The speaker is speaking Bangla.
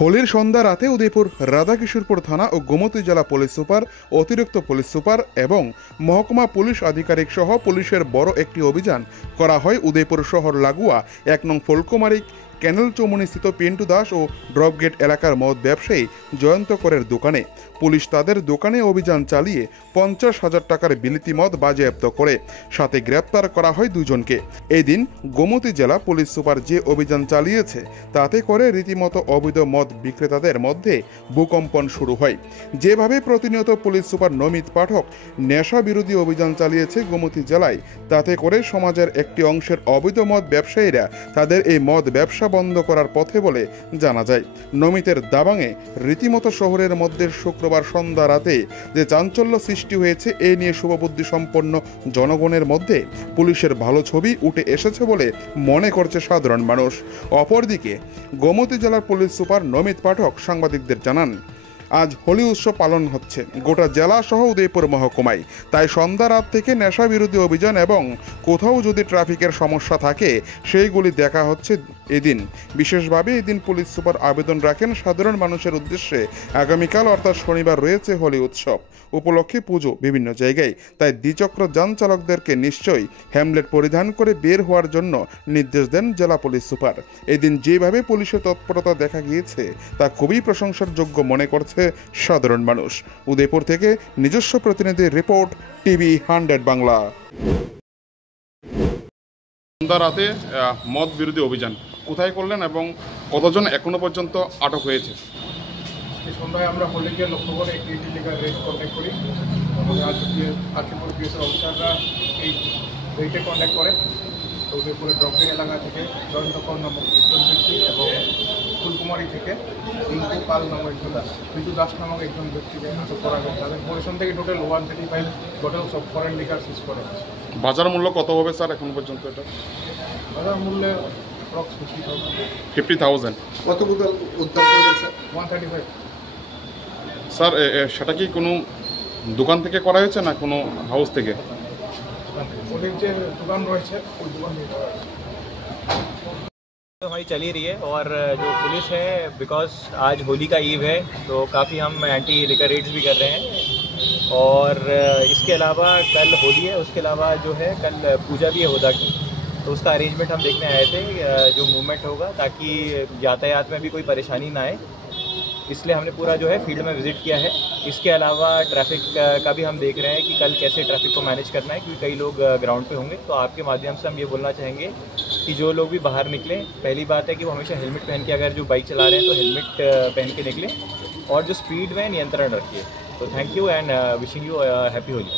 হোলির সন্ধ্যা রাতে উদয়পুর রাধাকিশোরপুর থানা ও গোমতী জেলা পুলিশ সুপার, অতিরিক্ত পুলিশ সুপার এবং মহকুমা পুলিশ আধিকারিক সহ পুলিশের বড় একটি অভিযান করা হয় উদয়পুর শহর লাগোয়া ১ নং ফুলকুমারী ক্যানেল চৌমুহনীস্থিত পিন্টু দাস ও ড্রপগেট এলাকার মদ ব্যবসায়ী জয়ন্ত করের দোকানে। পুলিশ তাদের দোকানে অভিযান চালিয়ে ৫০,০০০ টাকার বিলিতি মদ বাজেয়াপ্ত করে, সাথে গ্রেপ্তার করা হয় দুজনকে। এদিন গোমতী জেলা পুলিশ সুপার যে অভিযান চালিয়েছে তাতে করে রীতিমতো অবৈধ মদ বিক্রেতাদের মধ্যে ভূকম্পন শুরু হয়। যেভাবে প্রতিনিয়ত পুলিশ সুপার নমিত পাঠক নেশা বিরোধী অভিযান চালিয়েছে গোমতী জেলায়, তাতে করে সমাজের একটি অংশের অবৈধ মদ ব্যবসায়ীরা তাদের এই মদ ব্যবসা বন্ধ করার পথে বলে জানা যায়। নমিতের দাবাঙে রীতিমতো শহরের মধ্যে শুক্রবার সন্ধ্যা রাতে যে চাঞ্চল্য সৃষ্টি হয়েছে, এ নিয়ে শুভবুদ্ধি সম্পন্ন জনগণের মধ্যে পুলিশের ভালো ছবি উঠে এসেছে বলে মনে করছে সাধারণ মানুষ। অপরদিকে গোমতী জেলার পুলিশ সুপার নমিত পাঠক সাংবাদিকদের জানান, আজ হোলি উৎসব পালন হচ্ছে গোটা জেলা সহ উদয়পুর মহকুমায়। তাই সন্ধ্যা রাত থেকে নেশা বিরোধী অভিযান এবং কোথাও যদি ট্রাফিকের সমস্যা থাকে সেইগুলি দেখা হচ্ছে এদিন। বিশেষভাবে এদিন পুলিশ সুপার আবেদন রাখেন সাধারণ মানুষের উদ্দেশ্যে, আগামীকাল অর্থাৎ শনিবার রয়েছে হোলি উৎসব উপলক্ষে পুজো বিভিন্ন জায়গায়, তাই দ্বিচক্র যান চালকদেরকে নিশ্চয়ই হেমলেট পরিধান করে বের হওয়ার জন্য নির্দেশ দেন জেলা পুলিশ সুপার। এদিন যেভাবে পুলিশের তৎপরতা দেখা গিয়েছে তা খুবই প্রশংসার যোগ্য মনে করছে সাধারণ মানুষ। উদয়পুর থেকে নিজস্ব প্রতিনিধির রিপোর্ট, টিভি 100 বাংলা। সন্ধ্যা রাতে মদ বিরোধী অভিযান কোথায় করলেন এবং কতজন এখনো পর্যন্ত আটক হয়েছে? এই সন্ধ্যায় আমরা হোলিকে লক্ষ্য করে একটি ইলিগাল রেড কন্ট্যাক্ট করি। আমাদের আকিপুর পিএসের অফিসাররা এই রেডে কন্ট্যাক্ট করে। তো উদয়পুরে ড্রপগেট এলাকা থেকে জয়ন্ত কর নামক একজন ব্যক্তি এবং ফুলকুমারী থেকে রিঙ্কু পাল নামক পিন্টু দাস নামক একজন ব্যক্তিকে আটক করা হয়। তাদের পরিশ্রম থেকে total 135 bottles of foreign liquor seize করা হয়েছে। বাজার মূল্য কত হবে স্যার এখন পর্যন্ত? এটা বাজার মূল্যে অ্যাপ্রক্স 50,000। কত বোতল উদ্ধার করেছে? 135। স্যার সেটা কি কোনো দোকান থেকে করা হয়েছে না কোনো হাউস থেকে? ওদের যে দোকান রয়েছে ওই দোকান থেকে করা হয়েছে। तो हमारी चल ही रही है। और जो पुलिस है, बिकॉज आज होली का ईव है तो काफ़ी हम एंटी लिकर रेड्स भी कर रहे हैं। और इसके अलावा कल होली है, उसके अलावा जो है कल पूजा भी है होदा की, तो उसका अरेंजमेंट हम देखने आए थे जो मूवमेंट होगा, ताकि यातायात में भी कोई परेशानी ना आए, इसलिए हमने पूरा जो है फील्ड में विज़िट किया है। इसके अलावा ट्रैफिक का भी हम देख रहे हैं कि कल कैसे ट्रैफिक को मैनेज करना है, क्योंकि कई लोग ग्राउंड पे होंगे। तो आपके माध्यम से हम ये बोलना चाहेंगे कि जो लोग भी बाहर निकलें, पहली बात है कि वो हमेशा हेलमेट पहन के, अगर जो बाइक चला रहे हैं तो हेलमेट पहन के निकलें, और जो स्पीड में नियंत्रण रखिए। तो thank you and wishing you happy Holi.